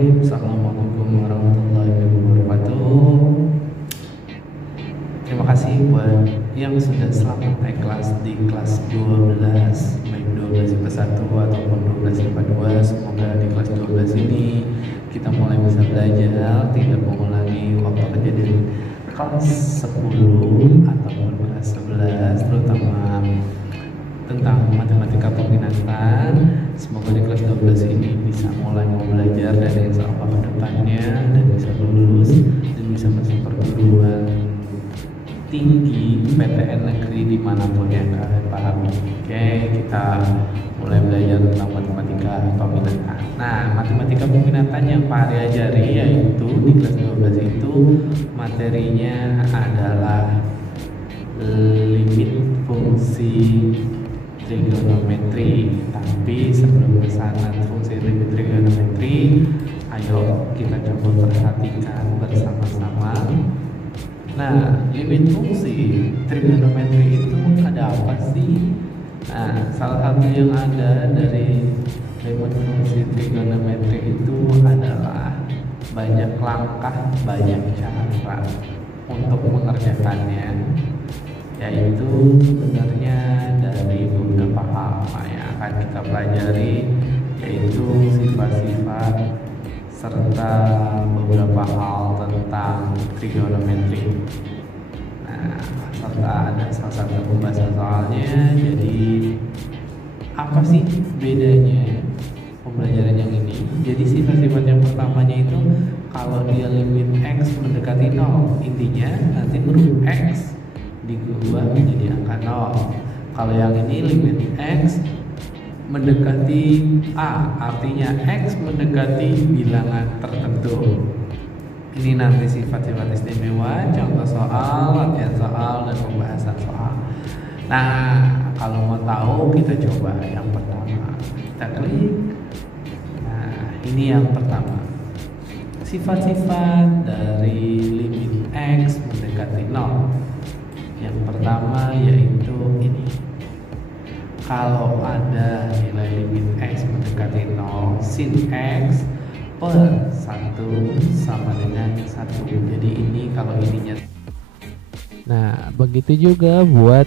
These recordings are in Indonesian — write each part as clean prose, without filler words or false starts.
Bismillahirrahmanirrahim. Assalamualaikum warahmatullahi wabarakatuh. Terima kasih buat yang sudah selamat naik kelas di kelas 12, baik 12 IPA 1 ataupun 12 IPA 2. Semoga di kelas 12 ini kita mulai bisa belajar, tidak mengulangi waktu kejadian kelas 10 ataupun kelas 11, terutama tentang matematika peminatan. Semoga di kelas 12 ini bisa mulai mau belajar dan insya Allah ke depannya dan bisa lulus dan bisa masuk perguruan tinggi PTN negeri dimanapun yang kalian pahami. Oke, kita mulai belajar tentang matematika peminatan. Nah, matematika peminatan yang Pak Ari ajari yaitu di kelas 12 itu materinya adalah limit fungsi trigonometri. Tapi sebelum ke sana fungsi limit trigonometri, ayo kita coba perhatikan bersama-sama. Nah, limit fungsi trigonometri itu ada apa sih? Nah, salah satu yang ada dari limit fungsi trigonometri itu adalah banyak langkah, banyak cara untuk mengerjakannya, yaitu sebenarnya dari beberapa hal yang akan kita pelajari, yaitu sifat-sifat serta beberapa hal tentang trigonometri. Nah, serta ada salah satu pembahasan soalnya. Jadi apa sih bedanya pembelajaran yang ini? Jadi sifat-sifat yang pertamanya itu kalau dia limit x mendekati 0, intinya nanti huruf x diubah menjadi angka 0. Kalau yang ini limit x mendekati a, artinya x mendekati bilangan tertentu. Ini nanti sifat-sifat istimewa, contoh soal, latihan soal, dan pembahasan soal. Nah, kalau mau tahu kita coba yang pertama. Kita klik. Nah, ini yang pertama. Sifat-sifat dari limit x mendekati 0. Yang pertama yaitu ini. Kalau ada nilai limit x mendekati 0, sin x per 1 sama dengan 1. Jadi ini kalau ininya. Nah, begitu juga buat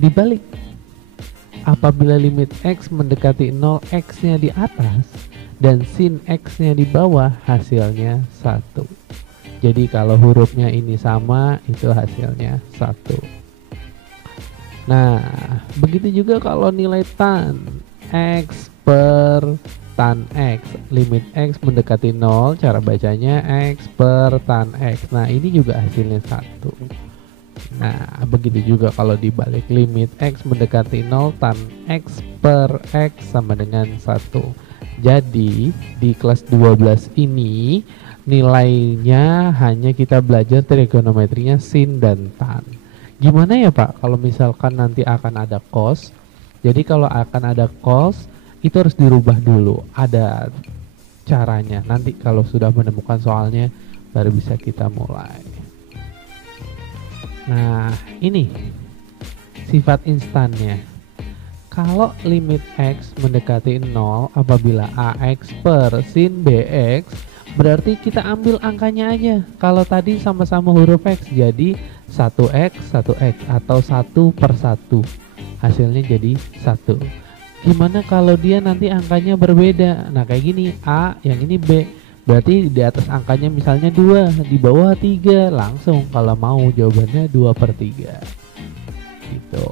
dibalik. Apabila limit x mendekati 0, x-nya di atas dan sin x-nya di bawah, hasilnya 1. Jadi kalau hurufnya ini sama, itu hasilnya 1. Nah, begitu juga kalau nilai tan x per tan x, limit x mendekati 0, cara bacanya x per tan x. Nah, ini juga hasilnya 1. Nah, begitu juga kalau dibalik, limit x mendekati 0, tan x per x sama dengan 1. Jadi di kelas 12 ini nilainya hanya kita belajar trigonometrinya sin dan tan. Gimana ya Pak kalau misalkan nanti akan ada cos? Jadi kalau akan ada cos itu harus dirubah dulu, ada caranya. Nanti kalau sudah menemukan soalnya baru bisa kita mulai. Nah, ini sifat instannya. Kalau limit x mendekati 0 apabila ax per sin bx, berarti kita ambil angkanya aja. Kalau tadi sama-sama huruf x, jadi 1x, 1x atau 1 per 1. Hasilnya jadi 1. Gimana kalau dia nanti angkanya berbeda? Nah, kayak gini, A, yang ini B. Berarti di atas angkanya misalnya 2, di bawah 3. Langsung kalau mau jawabannya 2 per 3. Gitu.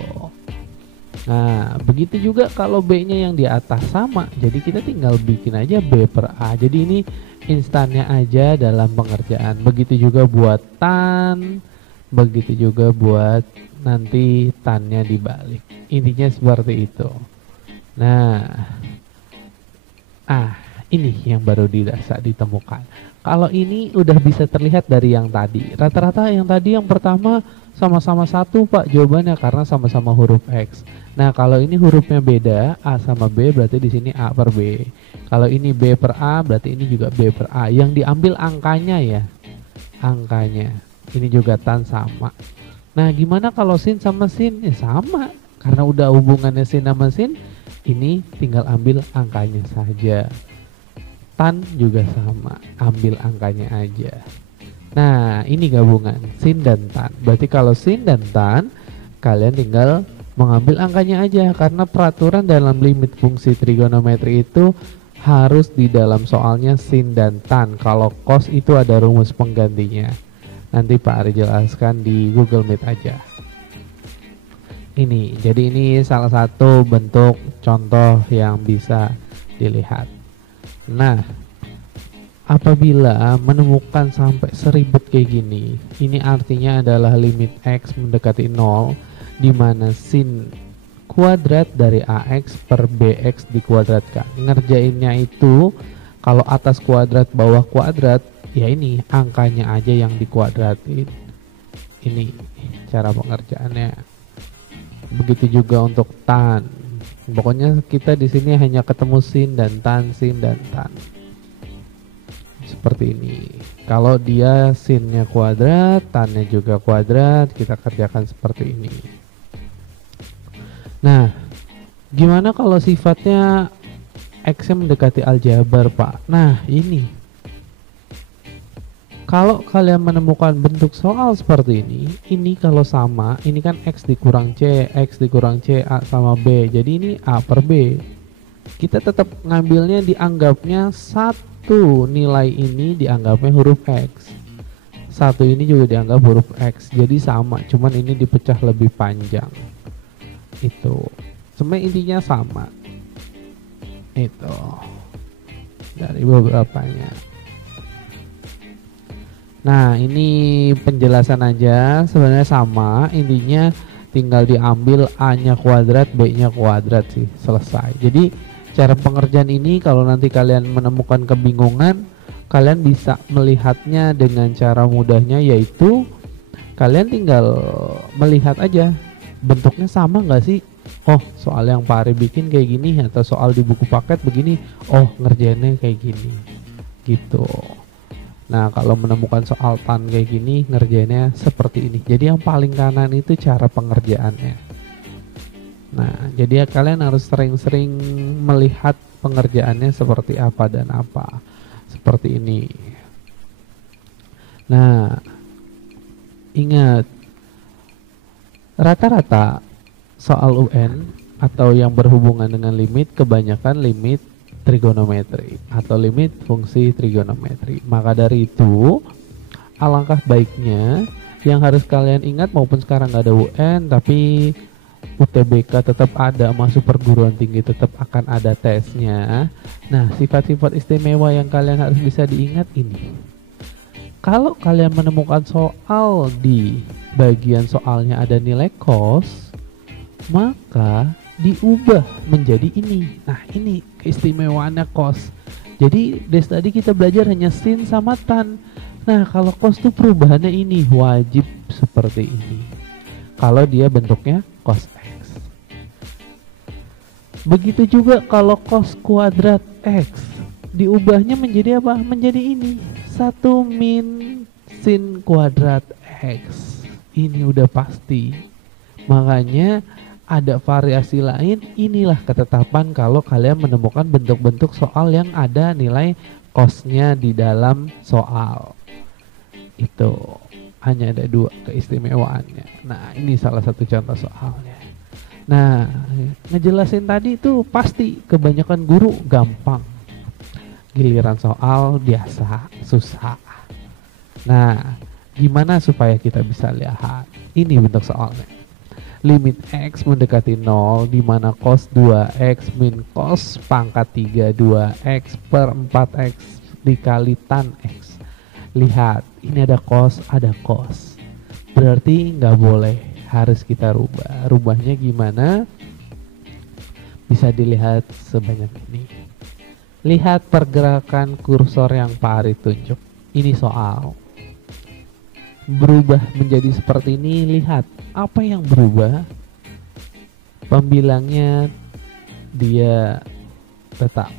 Nah, begitu juga kalau B-nya yang di atas sama. Jadi kita tinggal bikin aja B per A. Jadi ini instannya aja dalam pengerjaan. Begitu juga buat tan, begitu juga buat nanti tannya dibalik. Intinya seperti itu. Nah, ini yang baru ditemukan. Kalau ini udah bisa terlihat dari yang tadi. Rata-rata yang tadi yang pertama sama-sama 1 Pak jawabannya karena sama-sama huruf X. Nah, kalau ini hurufnya beda, A sama B berarti di sini A per B. Kalau ini B per A berarti ini juga B per A. Yang diambil angkanya ya. Angkanya. Ini juga tan sama. Nah, gimana kalau sin sama sin? Ya sama. Karena udah hubungannya sin sama sin, ini tinggal ambil angkanya saja. tan juga sama, ambil angkanya aja. Nah, ini gabungan sin dan tan. Berarti kalau sin dan tan, kalian tinggal mengambil angkanya aja, karena peraturan dalam limit fungsi trigonometri itu harus di dalam soalnya sin dan tan. Kalau cos itu ada rumus penggantinya. Nanti Pak Ari jelaskan di Google Meet aja. Ini, jadi ini salah satu bentuk contoh yang bisa dilihat. Nah, apabila menemukan sampai seribet kayak gini, ini artinya adalah limit X mendekati 0, di mana sin kuadrat dari AX per BX dikuadratkan. Ngerjainnya itu kalau atas kuadrat bawah kuadrat, ya ini angkanya aja yang dikuadratin. Ini cara pengerjaannya. Begitu juga untuk tan. Pokoknya kita di sini hanya ketemu sin dan tan, sin dan tan. Seperti ini. Kalau dia sinnya kuadrat, tannya juga kuadrat, kita kerjakan seperti ini. Nah, gimana kalau sifatnya X-nya mendekati aljabar, Pak? Nah, ini. Kalau kalian menemukan bentuk soal seperti ini kalau sama, ini kan X dikurang C, X dikurang C, A sama B. Jadi ini A per B. Kita tetap ngambilnya, dianggapnya satu nilai ini dianggapnya huruf X. Satu ini juga dianggap huruf X. Jadi sama, cuman ini dipecah lebih panjang. Itu. Sebenarnya intinya sama. Itu. Dari beberapanya. Nah, ini penjelasan aja, sebenarnya sama, intinya tinggal diambil A-nya kuadrat, B-nya kuadrat sih, selesai. Jadi cara pengerjaan ini kalau nanti kalian menemukan kebingungan, kalian bisa melihatnya dengan cara mudahnya, yaitu kalian tinggal melihat aja bentuknya sama nggak sih. Oh, soal yang Pak Ari bikin kayak gini, atau soal di buku paket begini, oh ngerjainnya kayak gini gitu. Nah, kalau menemukan soal tan kayak gini, ngerjainnya seperti ini. Jadi yang paling kanan itu cara pengerjaannya. Nah, jadi kalian harus sering-sering melihat pengerjaannya seperti apa dan apa. Seperti ini. Nah, ingat, rata-rata soal UN atau yang berhubungan dengan limit, kebanyakan limit trigonometri atau limit fungsi trigonometri. Maka dari itu, alangkah baiknya yang harus kalian ingat, maupun sekarang nggak ada UN tapi UTBK tetap ada, masuk perguruan tinggi tetap akan ada tesnya. Nah, sifat-sifat istimewa yang kalian harus bisa diingat ini. Kalau kalian menemukan soal di bagian soalnya ada nilai cos, maka diubah menjadi ini. Nah, ini keistimewaannya cos. Jadi dari tadi kita belajar hanya sin sama tan. Nah, kalau cos tuh perubahannya ini wajib seperti ini. Kalau dia bentuknya cos X. Begitu juga kalau cos kuadrat X, diubahnya menjadi apa? Menjadi ini. 1 min sin kuadrat X. Ini udah pasti. Makanya ada variasi lain, inilah ketetapan kalau kalian menemukan bentuk-bentuk soal yang ada nilai cosnya di dalam soal. Itu hanya ada 2 keistimewaannya. Nah, ini salah satu contoh soalnya. Nah, ngejelasin tadi itu pasti kebanyakan guru gampang. Giliran soal biasa, susah. Nah, gimana supaya kita bisa lihat? Ini bentuk soalnya. Limit X mendekati 0, di mana cos 2X min cos pangkat 3 2X per 4X dikali tan X. Lihat, ini ada cos, ada cos. Berarti nggak boleh, harus kita rubah. Rubahnya gimana? Bisa dilihat sebanyak ini. Lihat pergerakan kursor yang Pak Ari tunjuk. Ini soal. Berubah menjadi seperti ini, lihat apa yang berubah. Pembilangnya dia tetap.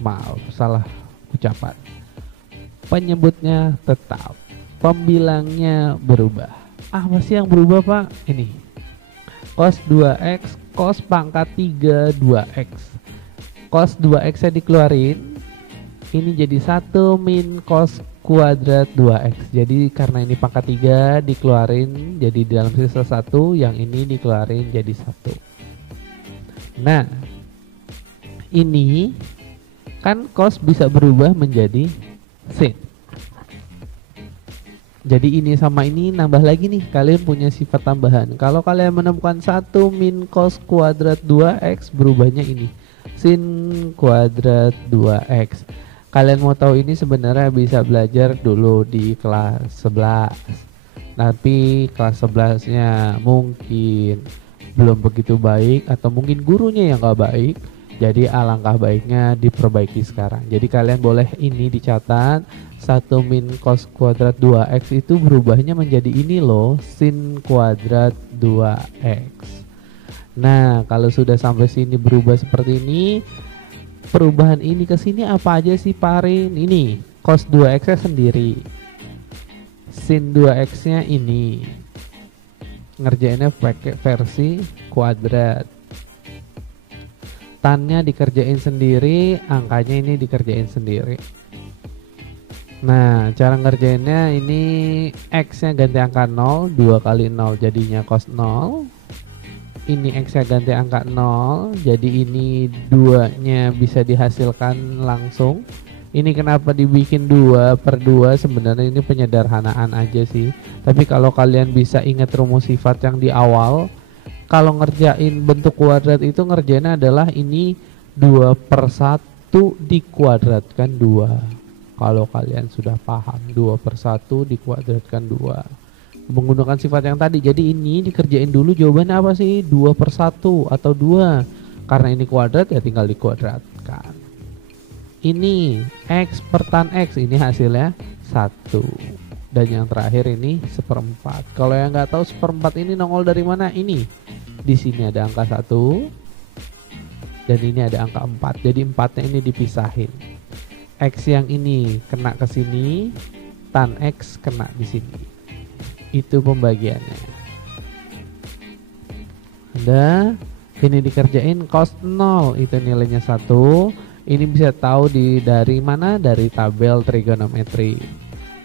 Maaf, salah ucapan. Penyebutnya tetap, pembilangnya berubah. Apa sih yang berubah, Pak? Ini cos 2X cos pangkat 3 2X. cos 2x nya dikeluarin, ini jadi 1 min cos kuadrat 2x. Jadi karena ini pangkat 3 dikeluarin jadi di dalam sisa 1, yang ini dikeluarin jadi 1. Nah, ini kan cos bisa berubah menjadi sin. Jadi ini sama ini nambah lagi nih, kalian punya sifat tambahan. Kalau kalian menemukan 1 min cos kuadrat 2x, berubahnya ini sin kuadrat 2x. Kalian mau tahu ini sebenarnya bisa belajar dulu di kelas 11. Tapi kelas 11-nya mungkin belum begitu baik, atau mungkin gurunya yang gak baik. Jadi alangkah baiknya diperbaiki sekarang. Jadi kalian boleh ini dicatat, 1 min cos kuadrat 2x itu berubahnya menjadi ini loh, sin kuadrat 2x. Nah, kalau sudah sampai sini berubah seperti ini, perubahan ini ke sini apa aja sih Pak Arin? Ini cos 2x nya sendiri, sin 2x nya ini, ngerjainnya pakai versi kuadrat, tannya dikerjain sendiri, angkanya ini dikerjain sendiri. Nah, cara ngerjainnya ini x nya ganti angka 0, 2 kali 0 jadinya cos 0. Ini x nya ganti angka 0, jadi ini 2 nya bisa dihasilkan langsung. Ini kenapa dibikin 2/2, sebenarnya ini penyederhanaan aja sih. Tapi kalau kalian bisa ingat rumus sifat yang di awal, kalau ngerjain bentuk kuadrat itu ngerjainnya adalah ini 2/1 dikuadratkan 2. Kalau kalian sudah paham 2/1 dikuadratkan 2 menggunakan sifat yang tadi. Jadi ini dikerjain dulu, jawabannya apa sih? 2/1 atau 2. Karena ini kuadrat ya tinggal dikuadratkan. Ini x per tan x, ini hasilnya 1. Dan yang terakhir ini 1/4. Kalau yang nggak tahu 1/4 ini nongol dari mana? Ini di sini ada angka 1 dan ini ada angka 4. Jadi 4-nya ini dipisahin. X yang ini kena ke sini, tan x kena di sini. Itu pembagiannya. Ada ini dikerjain cos 0 itu nilainya 1. Ini bisa tahu dari mana? Dari tabel trigonometri.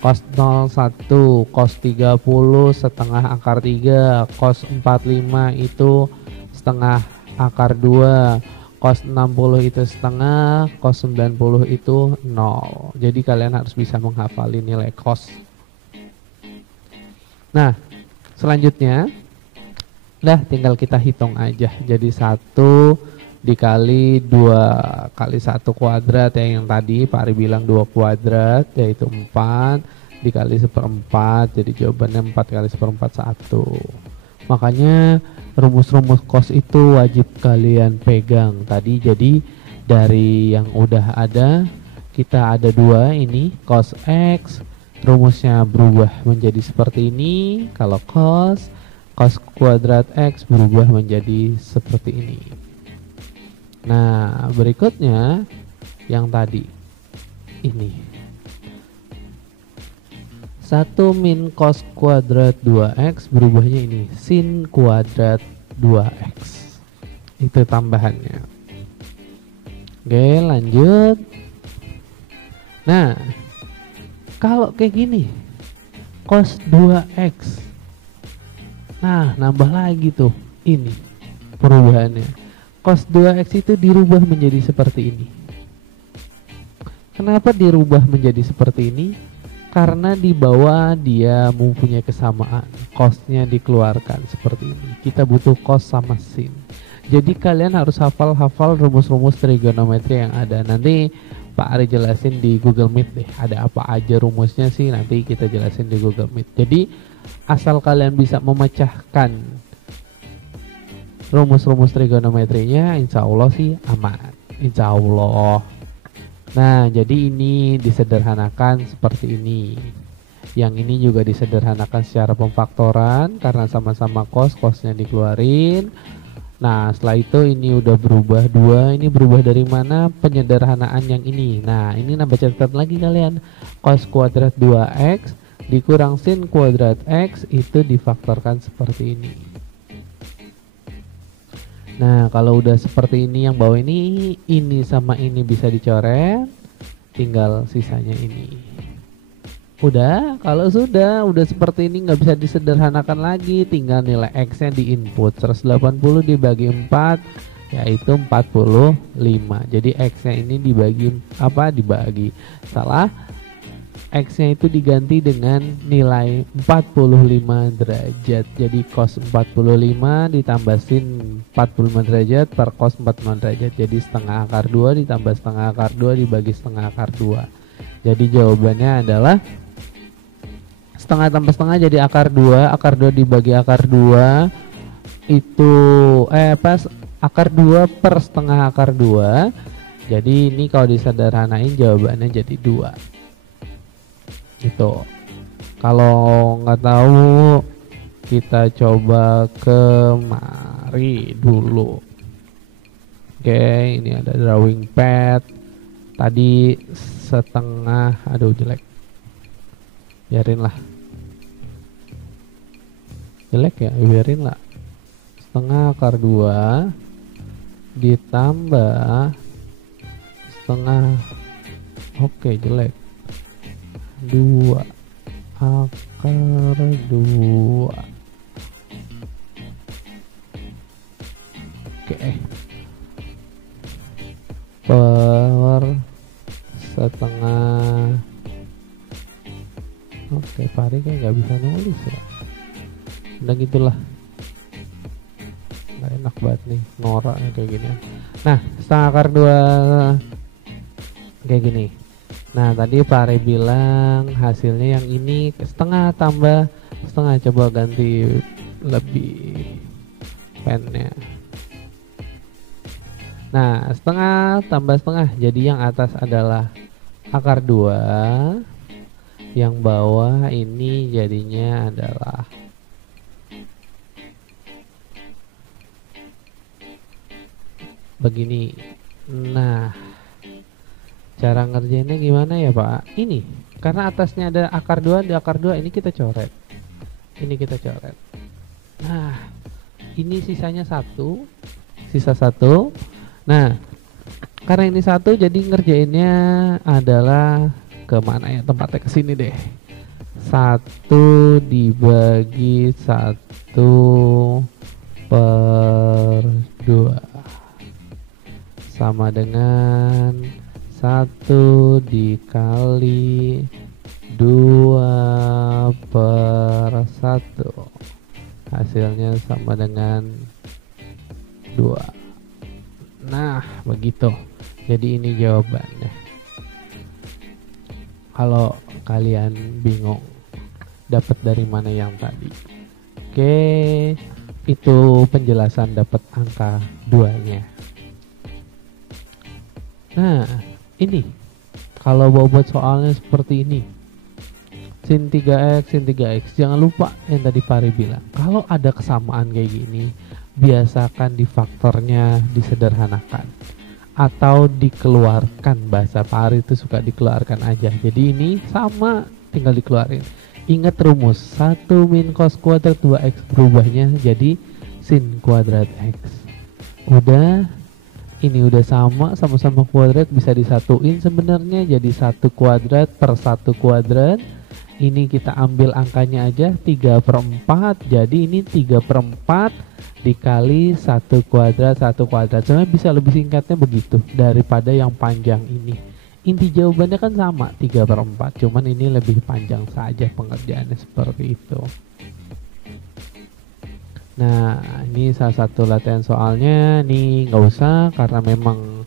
Cos 0 1, cos 30 setengah akar 3, cos 45 itu setengah akar 2, cos 60 itu setengah, cos 90 itu 0. Jadi kalian harus bisa menghafali nilai cos. Nah, selanjutnya dah tinggal kita hitung aja. Jadi 1 dikali 2 kali 1 kuadrat ya, yang tadi Pak Ari bilang 2 kuadrat yaitu 4 dikali 1/4, jadi jawabannya 4 kali 1/4 1. Makanya rumus-rumus cos itu wajib kalian pegang tadi. Jadi dari yang udah ada, kita ada 2 ini cos x, rumusnya berubah menjadi seperti ini. Kalau cos kuadrat x berubah menjadi seperti ini. Nah, berikutnya yang tadi ini 1 min cos kuadrat 2x berubahnya ini sin kuadrat 2x. Itu tambahannya. Oke, lanjut. Nah, kalau kayak gini cos 2x, nah nambah lagi tuh ini perubahannya. Cos 2x itu dirubah menjadi seperti ini. Kenapa dirubah menjadi seperti ini? Karena di bawah dia mempunyai kesamaan, cosnya dikeluarkan seperti ini. Kita butuh cos sama sin. Jadi kalian harus hafal rumus-rumus trigonometri yang ada. Nanti Pak Ari jelasin di Google Meet deh, ada apa aja rumusnya sih, nanti kita jelasin di Google Meet. Jadi asal kalian bisa memecahkan rumus-rumus trigonometrinya, insya Allah sih aman, insya Allah. Nah, jadi ini disederhanakan seperti ini. Yang ini juga disederhanakan secara pemfaktoran karena sama-sama cosnya dikeluarin. Nah, setelah itu ini udah berubah 2. Ini berubah dari mana? Penyederhanaan yang ini. Nah, ini nambah catatan lagi kalian. Cos kuadrat 2x dikurang sin kuadrat x itu difaktorkan seperti ini. Nah, kalau udah seperti ini yang bawah ini sama ini bisa dicoret, tinggal sisanya ini. Udah, kalau sudah seperti ini nggak bisa disederhanakan lagi, tinggal nilai X-nya di input 180 dibagi 4 yaitu 45. Jadi X-nya ini dibagi salah, X-nya itu diganti dengan nilai 45 derajat. Jadi cos 45 ditambah sin 45 derajat per cos 45 derajat. Jadi setengah akar 2 ditambah setengah akar 2 dibagi setengah akar 2. Jadi jawabannya adalah setengah tambah setengah jadi akar 2. Akar 2 dibagi akar 2 itu pas akar 2 per setengah akar 2. Jadi ini kalau disederhanain jawabannya jadi 2 gitu. Kalau nggak tahu kita coba kemari dulu. Oke, ini ada drawing pad. Tadi setengah, aduh jelek. Biarin lah. Jelek ya, biarin lah. Setengah akar 2 ditambah setengah. Oke, jelek. 2 akar 2. Oke. Per setengah. Oke, Pari kayak nggak bisa nulis ya. Udah gitulah. Nggak enak banget nih norak kayak gini. Nah, setengah akar 2 kayak gini. Nah, tadi Pak Are bilang hasilnya yang ini setengah tambah setengah. Coba ganti lebih pennya. Nah, setengah tambah setengah. Jadi yang atas adalah akar 2. Yang bawah ini jadinya adalah begini. Nah, cara ngerjainnya gimana ya Pak? Ini karena atasnya ada akar 2, di akar 2 ini kita coret. Ini kita coret. Nah, ini sisanya 1. Sisa 1. Nah, karena ini 1 jadi ngerjainnya adalah kemana ya tempatnya, ke sini deh. 1 dibagi 1 per 2 sama dengan 1 dikali 2 per 1. Hasilnya sama dengan 2. Nah, begitu. Jadi ini jawabannya. Kalau kalian bingung dapat dari mana yang tadi. Oke, itu penjelasan dapat angka 2-nya. Nah, ini kalau buat soalnya seperti ini, sin 3x, sin 3x, jangan lupa yang tadi Pari bilang, kalau ada kesamaan kayak gini, biasakan di faktornya disederhanakan atau dikeluarkan. Bahasa Pari itu suka dikeluarkan aja. Jadi ini sama, tinggal dikeluarin. Ingat rumus 1 min cos kuadrat 2x, berubahnya jadi sin kuadrat x. Udah, ini udah sama-sama kuadrat, bisa disatuin sebenarnya jadi 1 kuadrat per 1 kuadrat. Ini kita ambil angkanya aja 3/4. Jadi ini 3/4 dikali 1 kuadrat 1 kuadrat. Sebenarnya bisa lebih singkatnya begitu daripada yang panjang ini. Inti jawabannya kan sama 3/4, cuman ini lebih panjang saja pengerjaannya seperti itu. Nah, ini salah satu latihan soalnya. Nih nggak usah karena memang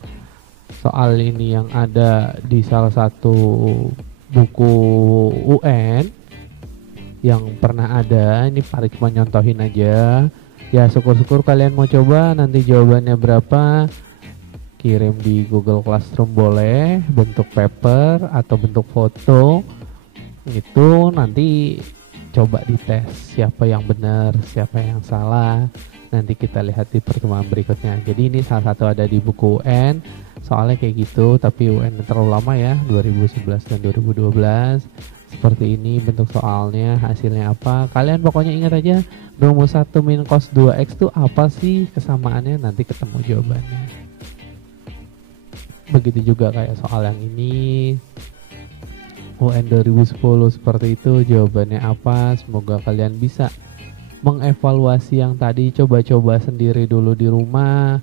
soal ini yang ada di salah satu buku UN yang pernah ada. Ini Farid cuma nyontohin aja. Ya syukur-syukur kalian mau coba. Nanti jawabannya berapa kirim di Google Classroom boleh, bentuk paper atau bentuk foto. Itu nanti coba dites siapa yang benar, siapa yang salah. Nanti kita lihat di pertemuan berikutnya. Jadi ini salah satu ada di buku UN. Soalnya kayak gitu, tapi UN terlalu lama ya, 2011 dan 2012. seperti ini bentuk soalnya, hasilnya apa. Kalian pokoknya ingat aja rumus 1 min cos 2x itu apa sih kesamaannya, nanti ketemu jawabannya. Begitu juga kayak soal yang ini, UN 2010 seperti itu, jawabannya apa. Semoga kalian bisa mengevaluasi yang tadi, coba-coba sendiri dulu di rumah,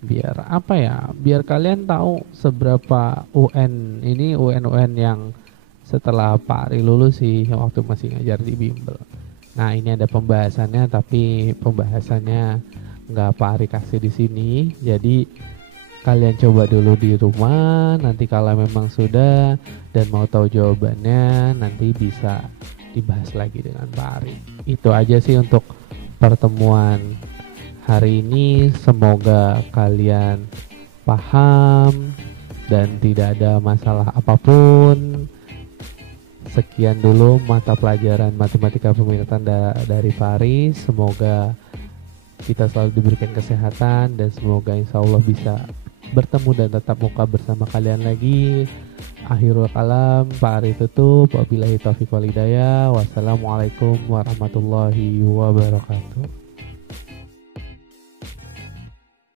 biar apa ya, biar kalian tahu seberapa UN ini, UN yang setelah Pak Ari lulus sih, waktu masih ngajar di bimbel. Nah ini ada pembahasannya, tapi pembahasannya nggak Pak Ari kasih di sini, jadi kalian coba dulu di rumah. Nanti kalau memang sudah dan mau tahu jawabannya, nanti bisa dibahas lagi dengan Pak Ari. Itu aja sih untuk pertemuan hari ini. Semoga kalian paham dan tidak ada masalah apapun. Sekian dulu mata pelajaran matematika peminatan dari Pak Ari. Semoga kita selalu diberikan kesehatan dan semoga insya Allah bisa bertemu dan tatap muka bersama kalian lagi. Akhirul kalam, Pak Ari tutup. Wabillahi taufiq wal hidayah. Wassalamualaikum warahmatullahi wabarakatuh.